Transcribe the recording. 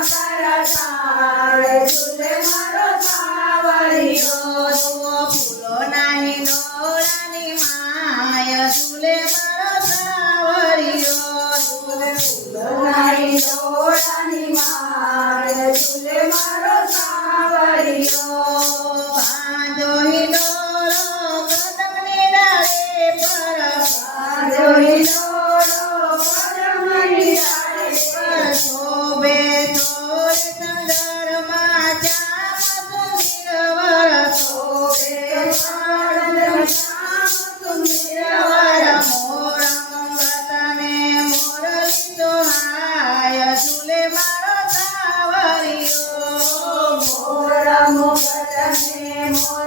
મકર તારે ઝૂલે મારો સાવરિયો ફૂલો નાની દોરાની માય ઝૂલે મારો સાવરિયો ફૂલોનાની દોરાની માય ઝૂલે મારો સાવરિયો પાંજો હિલોરો કદમની ડાળે પર પાંજો હિલોરો કદમની ડાળે પર શોભે તોર ચંદ્રમાં ચામ સુંદર શોભે ચંદ્રમાં ચામ સુંદર મોર મંગતને મોરલી દોહાય ઝૂલે મારો સાવરિયો મોર મુગટને મોર